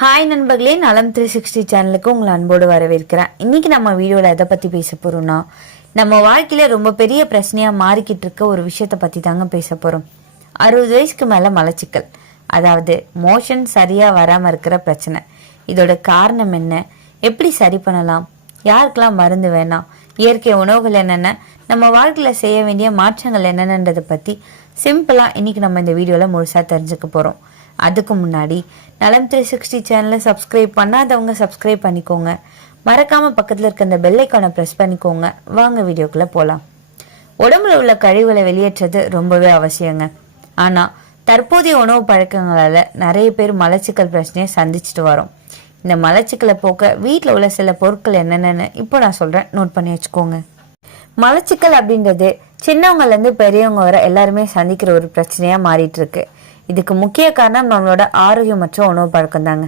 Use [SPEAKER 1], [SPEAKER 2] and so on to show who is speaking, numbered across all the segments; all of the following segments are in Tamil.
[SPEAKER 1] ஹாய் நண்பர்களே நலம் த்ரீ சிக்ஸ்டி சேனலுக்கு உங்களை அன்போடு வரவேற்கிறேன். இன்றைக்கி நம்ம வீடியோவில் எதை பற்றி பேச போகிறோம்னா நம்ம வாழ்க்கையில் ரொம்ப பெரிய பிரச்சனையாக மாறிக்கிட்டு இருக்க ஒரு விஷயத்தை பற்றி தாங்க பேச போகிறோம் அறுபது வயசுக்கு மேலே மலச்சிக்கல் அதாவது மோஷன் சரியாக வராமல் இருக்கிற பிரச்சனை. இதோட காரணம் என்ன? எப்படி சரி பண்ணலாம்? யாருக்கெல்லாம் மருந்து வேணாம்? இயற்கை உணவுகள் என்னென்ன? நம்ம வாழ்க்கையில் செய்ய வேண்டிய மாற்றங்கள் என்னென்னன்றதை பற்றி சிம்பிளாக இன்றைக்கி நம்ம இந்த வீடியோவில் முழுசாக தெரிஞ்சுக்க போகிறோம் அதுக்கு முன்னாடி நலம் த்ரீ சிக்ஸ்டி சேனலை சப்ஸ்கிரைப் பண்ணாதவங்க சப்ஸ்கிரைப் பண்ணிக்கோங்க. மறக்காமல் பக்கத்தில் இருக்க அந்த பெல்லைக்கானை ப்ரெஸ் பண்ணிக்கோங்க. வாங்க வீடியோக்குள்ளே போகலாம் உடம்புல உள்ள கழிவுகளை வெளியேற்றது ரொம்பவே அவசியங்க. ஆனால் தற்போதைய உணவு பழக்கங்களால் நிறைய பேர் மலச்சிக்கல் பிரச்சனையை சந்திச்சுட்டு வரோம். இந்த மலச்சிக்கலை போக்க வீட்டில் உள்ள சில பொருட்கள் என்னென்னு இப்போ நான் சொல்கிறேன் நோட் பண்ணி வச்சுக்கோங்க. மலச்சிக்கல் அப்படின்றது சின்னவங்கலேருந்து பெரியவங்க வர எல்லாருமே சந்திக்கிற ஒரு பிரச்சனையாக மாறிட்டு இருக்கு. இதுக்கு முக்கிய காரணம் நம்மளோட ஆரோக்கியமற்ற உணவு பழக்கம் தாங்க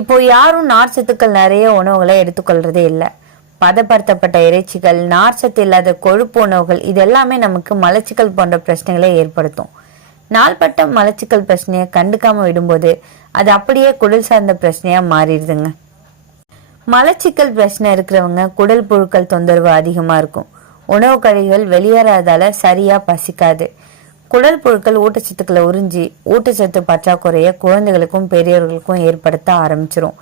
[SPEAKER 1] இப்போ யாரும் நார்ச்சத்துக்கள் நிறைய உணவுகளை எடுத்துக்கொள்றதே இல்லை. பதப்படுத்தப்பட்ட இறைச்சிகள் நார்ச்சத்து இல்லாத கொழுப்பு உணவுகள் இது எல்லாமே நமக்கு மலச்சிக்கல் போன்ற பிரச்சனைகளை ஏற்படுத்தும். நாள்பட்ட மலச்சிக்கல் பிரச்சனையை கண்டுக்காம விடும்போது அது அப்படியே குடல் சார்ந்த பிரச்சனையா மாறிடுதுங்க. மலச்சிக்கல் பிரச்சனை இருக்கிறவங்க குடல் புழுக்கள் தொந்தரவு அதிகமாக இருக்கும். உணவு கழிவுகள் வெளியேறாதால சரியா பசிக்காது. குடல் பொருட்கள் ஊட்டச்சத்துக்களை உறிஞ்சி ஊட்டச்சத்து பற்றாக்குறைய குழந்தைகளுக்கும் பெரியவர்களுக்கும் ஏற்படுத்த ஆரம்பிச்சிரும்.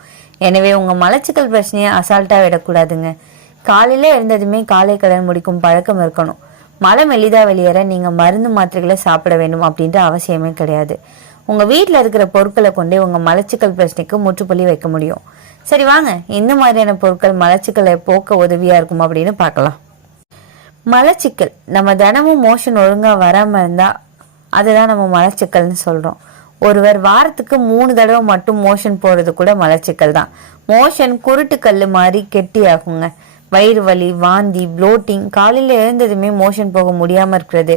[SPEAKER 1] எனவே உங்க மலச்சிக்கல் பிரச்சனையை அசால்ட்டா விடக்கூடாதுங்க. காலையில எழுந்ததுமே காலை கடன் முடிக்கும் பழக்கம் இருக்கணும். மலம் எளிதா வெளியேற நீங்க மருந்து மாத்திரைகளை சாப்பிட வேண்டும் அப்படின்ற அவசியமே கிடையாது. உங்க வீட்டில் இருக்கிற பொருட்களை கொண்டே உங்க மலச்சிக்கல் பிரச்சனைக்கு முற்றுப்புள்ளி வைக்க முடியும். சரி வாங்க. இந்த மாதிரியான பொருட்கள் மலச்சிக்கலை போக்க உதவியா இருக்கும் அப்படின்னு பார்க்கலாம். மலச்சிக்கல். நம்ம தினமும் மோஷன் ஒழுங்காக வராமல் இருந்தால் அதுதான் நம்ம மலச்சிக்கல்னு சொல்கிறோம் ஒருவர் வாரத்துக்கு மூணு தடவை மட்டும் மோஷன் போகிறது கூட மலச்சிக்கல் தான். மோஷன் குருட்டு மாதிரி மாதிரி கெட்டியாகுங்க வயிறு வலி வாந்தி ப்ளோட்டிங் காலையில் எழுந்ததுமே மோஷன் போக முடியாமல் இருக்கிறது.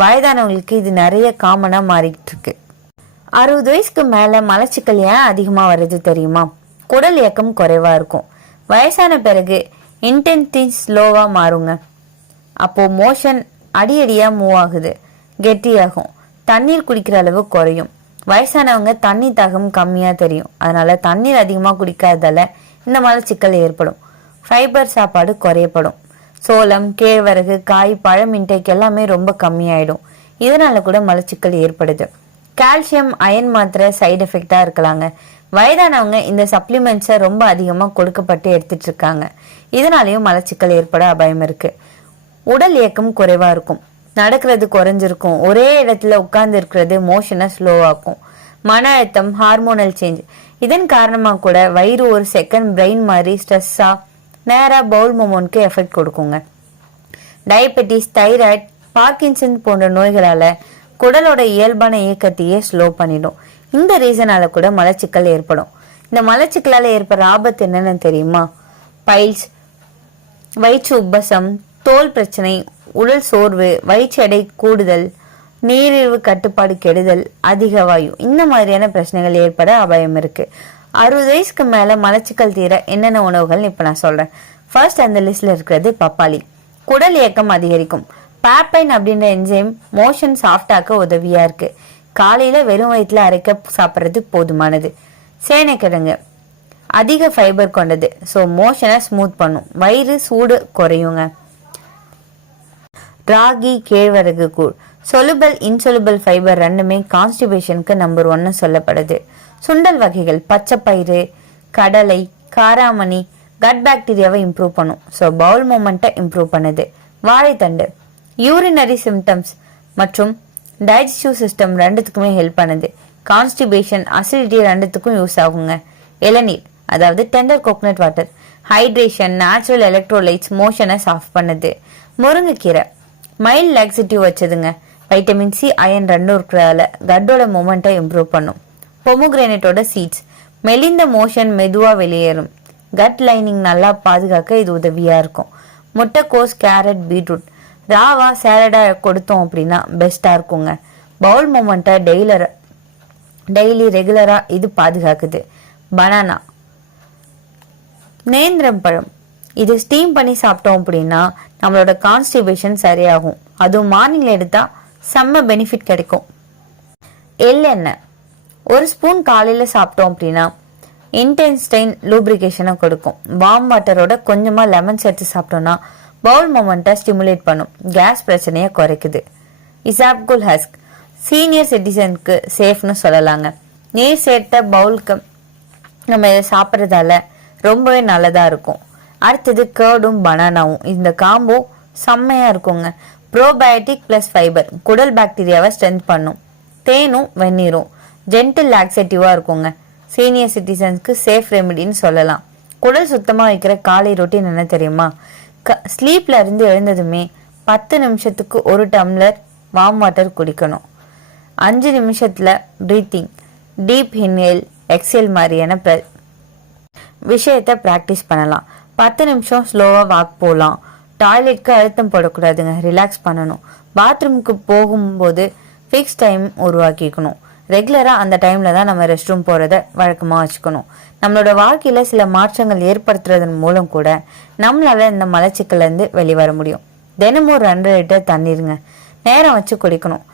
[SPEAKER 1] வயதானவங்களுக்கு இது நிறைய காமனாக மாறிக்கிட்டு இருக்கு அறுபது வயசுக்கு மேலே மலச்சிக்கல் ஏன் அதிகமாக வருது தெரியுமா? குடல் இயக்கம் குறைவாக இருக்கும். வயசான பிறகு இன்டென்சிட்டி ஸ்லோவாக மாறுங்க. அப்போது மோஷன் அடியடியாக மூவ் ஆகுது. கெட்டியாகும். தண்ணீர் குடிக்கிற அளவு குறையும். வயசானவங்க தண்ணி தாகம் கம்மியாக தெரியும். அதனால தண்ணீர் அதிகமாக குடிக்காததால இந்த மலச்சிக்கல் ஏற்படும். ஃபைபர் சாப்பாடு குறையப்படும். சோளம் கேழ்வரகு காய் பழம் இன்டேக் எல்லாமே ரொம்ப கம்மியாயிடும். இதனால கூட மலச்சிக்கல் ஏற்படுது. கால்சியம் அயன் மாத்திரை சைடு எஃபெக்டாக இருக்கலாங்க. வயதானவங்க இந்த சப்ளிமெண்ட்ஸை ரொம்ப அதிகமாக கொடுக்கப்பட்டு எடுத்துட்டு இருக்காங்க. இதனாலேயும் மலச்சிக்கல் ஏற்பட அபாயம் இருக்குது உடல் இயக்கம் குறைவா இருக்கும். நடக்கிறது குறைஞ்சிருக்கும். ஒரே இடத்துல உட்கார்ந்து இருக்கிறது மோஷனை ஸ்லோவாக்கும் மன அழுத்தம் ஹார்மோனல் சேஞ்ச் இதன் காரணமாக கூட வயிறு ஒரு செகண்ட் பிரெயின் மாதிரி ஸ்ட்ரெஸ்ஸாக நேராக பவுல் மொமோனுக்கு எஃபெக்ட் கொடுக்குங்க. டயபெட்டிஸ் தைராய்ட் பார்க்கின்சன் போன்ற நோய்களால் குடலோட இயல்பான இயக்கத்தையே ஸ்லோ பண்ணிடும். இந்த ரீசனால கூட மலச்சிக்கல் ஏற்படும். இந்த மலச்சிக்கலால் ஏற்படுற ஆபத்து என்னென்னு தெரியுமா? பைல்ஸ் வயிற்று உப்பசம் தோல் பிரச்சனை உடல் சோர்வு வயிற்று எடை கூடுதல் நீரிழிவு கட்டுப்பாடு கெடுதல் அதிக வாயு. இந்த மாதிரியான பிரச்சனைகள் ஏற்பட அபாயம் இருக்கு. அறுபது வயசுக்கு மேல மலச்சிக்கல் தீர என்னென்ன உணவுகள் இப்ப நான் சொல்றேன். ஃபர்ஸ்ட் அந்த லிஸ்ட்ல இருக்கிறது பப்பாளி. குடல் இயக்கம் அதிகரிக்கும். பேப்பைன் அப்படின்ற என்ஜைம் மோஷன் சாஃப்டாக்க உதவியா இருக்கு. காலையில வெறும் வயிற்றுல அரைக்க சாப்பிட்றது போதுமானது. சேனைக்கிழங்கு. அதிக ஃபைபர் கொண்டது. ஸோ மோஷனை ஸ்மூத் பண்ணும். வயிறு சூடு குறையுங்க. ராகி கேழ்வரகு கூழ் சொலுபல் இன்சொலுபல் ஃபைபர் ரெண்டுமே கான்ஸ்டிபேஷனுக்கு நம்பர் ஒன்னு சொல்லப்படுது. சுண்டல் வகைகள் பச்சைப்பயிறு கடலை காராமணி கட் பாக்டீரியாவை இம்ப்ரூவ் பண்ணும். ஸோ பவுல் மூமெண்ட்டை இம்ப்ரூவ் பண்ணுது. வாழைத்தண்டு யூரினரி சிம்டம்ஸ் மற்றும் டைஜஸ்டிவ் சிஸ்டம் ரெண்டுத்துக்குமே ஹெல்ப் பண்ணுது. கான்ஸ்டிபேஷன் அசிடிட்டி ரெண்டுத்துக்கும் யூஸ் ஆகுங்க. இளநீர் அதாவது tender coconut water hydration natural electrolytes மோஷனை soft பண்ணுது. முருங்கைக்கீரை மைல்ட் லாக்ஸிட்டிவ் வச்சதுங்க. வைட்டமின் சி அயன் ரெண்டும் இருக்கிறதால கட்டோட மூமெண்ட்டை இம்ப்ரூவ் பண்ணும். பொமுகிரேனட்டோட சீட்ஸ் மெலிந்த மோஷன் மெதுவாக வெளியேறும். கட் லைனிங் நல்லா பாதுகாக்க இது உதவியாக இருக்கும். முட்டைக்கோஸ் கேரட் பீட்ரூட் ராவா சேலடா கொடுத்தோம் அப்படின்னா பெஸ்ட்டாக இருக்குங்க. பவுல் மூமெண்ட்டை டெய்லர் டெய்லி ரெகுலராக இது பாதுகாக்குது. பனானா நேந்திரம் பழம். இது ஸ்டீம் பண்ணி சாப்பிட்டோம் அப்படின்னா நம்மளோட கான்ஸ்டிபேஷன் சரியாகும். அதுவும் மார்னிங்ல எடுத்தா செம்ம பெனிஃபிட் கிடைக்கும். எள்ளெண்ணெய் ஒரு ஸ்பூன் காலையில சாப்பிட்டோம் அப்படின்னா இன்டென்ஸ்டைன் லூப்ரிகேஷனை கொடுக்கும். வார்ம் வாட்டரோட கொஞ்சமாக லெமன் சேர்த்து சாப்பிட்டோம்னா பவுல் மூமெண்ட்டை ஸ்டிமுலேட் பண்ணும். கேஸ் பிரச்சனையை குறைக்குது. இசாப்குல் ஹஸ்க் சீனியர் சிட்டிசனுக்கு சேஃப்னு சொல்லலாங்க. நீர் சேர்த்த பவுலுக்கு நம்ம இதை சாப்பிட்றதால ரொம்பவே நல்லதாக இருக்கும். அடுத்தது கேர்டும் பனானாவும் இந்த காம்போ செம்மையாக இருக்குங்க. ப்ரோபயோட்டிக் ப்ளஸ் ஃபைபர் குடல் பாக்டீரியாவை ஸ்ட்ரென்த் பண்ணும். தேனும் வெந்நீரும். ஜென்டில் லாக்ஸேட்டிவாக இருக்குங்க. சீனியர் சிட்டிசன்ஸ்க்கு சேஃப் ரெமிடின்னு சொல்லலாம். குடல் சுத்தமாக வைக்கிற காலை ரொட்டீன் என்ன தெரியுமா? க ஸ்லீப்பில் இருந்து எழுந்ததுமே பத்து நிமிஷத்துக்கு ஒரு டம்ளர் வார்ம் வாட்டர் குடிக்கணும். அஞ்சு நிமிஷத்தில் ப்ரீத்திங் டீப் இன்ஹேல் எக்ஸேல் மாதிரியான ப்ர விஷயத்தை ப்ராக்டிஸ் பண்ணலாம். பத்து நிமிஷம் ஸ்லோவாக வாக் போகலாம் டாய்லெட்க்கு அழுத்தம் போடக்கூடாதுங்க. ரிலாக்ஸ் பண்ணணும். பாத்ரூமுக்கு போகும்போது ஃபிக்ஸ் டைம் உருவாக்கிக்கணும். ரெகுலராக அந்த டைமில் தான் நம்ம ரெஸ்ட் ரூம் போகிறத வழக்கமாக வச்சுக்கணும். நம்மளோட வாழ்க்கையில் சில மாற்றங்கள் ஏற்படுத்துறதன் மூலம் கூட நம்மளால் இந்த மலச்சிக்கல்லேருந்து வெளிவர முடியும். தினமும் ரெண்டு லிட்டர் தண்ணீருங்க. நேரம் வச்சு குடிக்கணும்.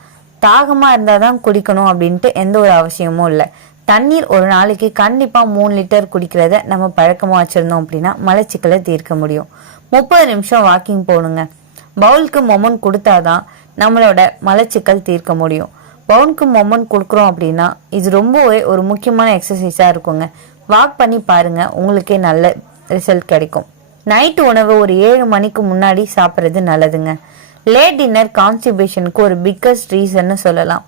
[SPEAKER 1] தாகமாக இருந்தால் தான் குடிக்கணும் அப்படின்ட்டு எந்த ஒரு அவசியமும் இல்லை. தண்ணீர் ஒரு நாளைக்கு கண்டிப்பாக மூணு லிட்டர் குடிக்கிறத நம்ம பழக்கமாக வச்சுருந்தோம் அப்படின்னா மலச்சிக்கலை தீர்க்க முடியும். முப்பது நிமிஷம் வாக்கிங் போகணுங்க. பவுலுக்கு மொமன் கொடுத்தாதான் நம்மளோட மலச்சிக்கல் தீர்க்க முடியும். பவுனுக்கு மொமன் கொடுக்குறோம் அப்படின்னா இது ரொம்பவே ஒரு முக்கியமான எக்ஸசைஸாக இருக்குங்க. வாக் பண்ணி பாருங்க உங்களுக்கே நல்ல ரிசல்ட் கிடைக்கும். நைட்டு உணவு ஒரு ஏழு மணிக்கு முன்னாடி சாப்பிட்றது நல்லதுங்க. லேட் டின்னர் கான்ஸ்டிபேஷனுக்கு ஒரு பிக்கஸ்ட் ரீசன்னு சொல்லலாம்.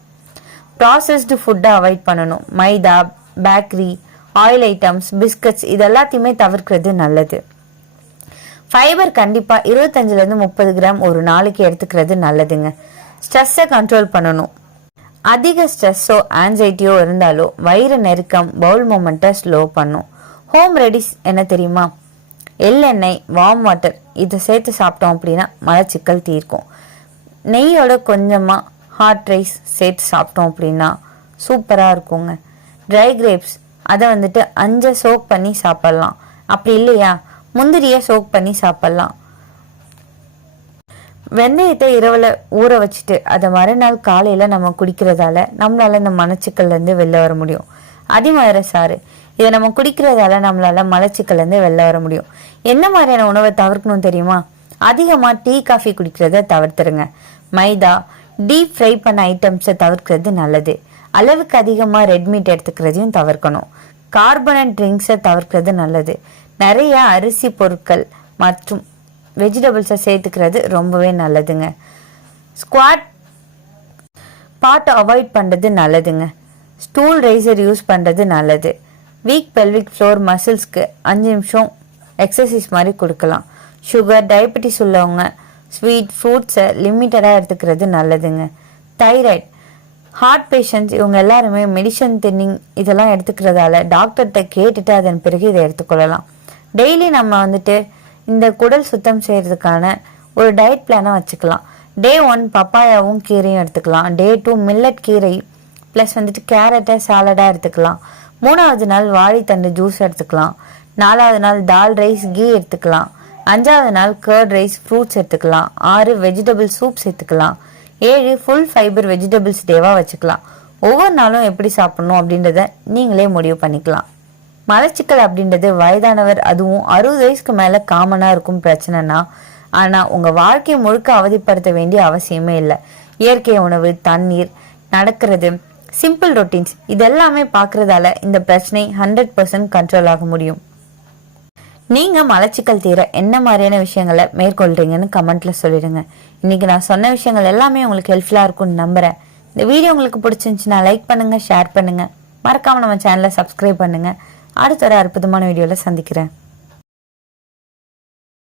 [SPEAKER 1] ப்ராசஸ்டு ஃபுட்டை அவாய்ட் பண்ணணும். Maida bakery oil items biscuits இது எல்லாத்தையுமே தவிர்க்கிறது நல்லது. ஃபைபர் கண்டிப்பாக இருபத்தஞ்சிலேருந்து முப்பது கிராம் ஒரு நாளைக்கு எடுத்துக்கிறது நல்லதுங்க. ஸ்ட்ரெஸ்ஸை கண்ட்ரோல் பண்ணணும். அதிக ஸ்ட்ரெஸ்ஸோ ஆன்சைட்டியோ இருந்தாலோ வயிறு நெருக்கம் பவுல் மூமெண்ட்டை ஸ்லோ பண்ணும். ஹோம் ரெடிஸ் என்ன தெரியுமா? எள்ளெண்ணெய் வார்ம் வாட்டர் இதை சேர்த்து சாப்பிட்டோம் அப்படின்னா மலச்சிக்கல் தீர்க்கும். நெய்யோட கொஞ்சமாக ஹாட் ரைஸ் சேர்த்து சாப்பிட்டோம் அப்படின்னா சூப்பராக இருக்குங்க. ட்ரை கிரேப்ஸ் அதை வந்துட்டு அஞ்சை சோக் பண்ணி சாப்பிட்லாம். அப்படி இல்லையா? முந்திரியை சோக் பண்ணி சாப்பிட்லாம். வெந்தயத்தை இரவில் ஊற வச்சுட்டு அதை மறுநாள் காலையில் நம்ம குடிக்கிறதால நம்மளால் இந்த மலச்சிக்கல்லேருந்து வெளில வர முடியும். அதிமதுர சாறு இதை நம்ம குடிக்கிறதால நம்மளால் மலச்சிக்கல்லேருந்து வெளில வர முடியும். என்ன மாதிரியான உணவை தவிர்க்கணும் தெரியுமா? அதிகமாக டீ காஃபி குடிக்கிறத தவிர்த்துருங்க. மைதா டீப் ஃப்ரை பண்ண ஐட்டம்ஸை தவிர்க்கிறது நல்லது. அளவுக்கு அதிகமாக ரெட் மீட் எடுத்துக்கிறதையும் தவிர்க்கணும். கார்பனட் ட்ரிங்க்ஸை தவிர்க்கிறது நல்லது. நிறைய அரிசி பொருட்கள் மற்றும் வெஜிடபிள்ஸை சேர்த்துக்கிறது ரொம்பவே நல்லதுங்க. ஸ்குவாட் பாட்டை அவாய்ட் பண்ணுறது நல்லதுங்க. ஸ்டூல் ரைசர் யூஸ் பண்ணுறது நல்லது. வீக் பெல்விக் ஃப்ளோர் மசில்ஸ்க்கு அஞ்சு நிமிஷம் எக்ஸசைஸ் மாதிரி கொடுக்கலாம். சுகர் டயபெட்டிஸ் உள்ளவங்க ஸ்வீட் ஃப்ரூட்ஸை லிமிட்டடாக எடுத்துக்கிறது நல்லதுங்க. தைராய்ட் ஹார்ட் பேஷண்ட்ஸ் இவங்க எல்லாருமே மெடிசன் தின்னிங் இதெல்லாம் எடுத்துக்கிறதால டாக்டர்கிட்ட கேட்டுட்டு அதன் பிறகு இதை எடுத்துக்கொள்ளலாம். டெய்லி நம்ம வந்துட்டு இந்த குடல் சுத்தம் செய்கிறதுக்கான ஒரு டயட் பிளானை வச்சுக்கலாம். டே ஒன் பப்பாயாவும் கீரையும் எடுத்துக்கலாம். டே டூ மில்லட் கீரை ப்ளஸ் வந்துட்டு கேரட்டை சாலடாக எடுத்துக்கலாம். மூணாவது நாள் வாழைத்தண்டு ஜூஸ் எடுத்துக்கலாம். நாலாவது நாள் தால் ரைஸ் கீ எடுத்துக்கலாம். அஞ்சாவது நாள் கர்ட் ரைஸ் ஃப்ரூட்ஸ் எடுத்துக்கலாம். ஆறு வெஜிடபிள் சூப்ஸ் எடுத்துக்கலாம் ஏழு ஃபுல் ஃபைபர் வெஜிடபிள்ஸ் டேவாக வச்சுக்கலாம். ஒவ்வொரு நாளும் எப்படி சாப்பிடணும் அப்படின்றத நீங்களே முடிவு பண்ணிக்கலாம். மலச்சிக்கல் அப்படின்றது வயதானவர் அதுவும் அறுபது வயசுக்கு மேலே காமனாக இருக்கும் பிரச்சனைனா ஆனால் உங்கள் வாழ்க்கையை முழுக்க அவதிப்படுத்த வேண்டிய அவசியமே இல்லை. இயற்கை உணவு தண்ணீர் நடக்கிறது சிம்பிள் ரொட்டீன்ஸ் இதெல்லாமே பார்க்குறதால இந்த பிரச்சனை ஹண்ட்ரட் பர்சன்ட் கண்ட்ரோல் ஆக முடியும். நீங்கள் மலச்சிக்கல் தீர என்ன மாதிரியான விஷயங்களை மேற்கொள்கிறீங்கன்னு கமெண்ட்டில் சொல்லிடுங்க. இன்றைக்கி நான் சொன்ன விஷயங்கள் எல்லாமே உங்களுக்கு ஹெல்ப்ஃபுல்லாக இருக்கும்னு நம்புகிறேன் இந்த வீடியோ உங்களுக்கு பிடிச்சிருந்துச்சுன்னா லைக் பண்ணுங்கள் ஷேர் பண்ணுங்கள் மறக்காமல் நம்ம சேனலை சப்ஸ்கிரைப் பண்ணுங்கள் அடுத்த ஒரு அற்புதமான வீடியோவில் சந்திக்கிறேன்.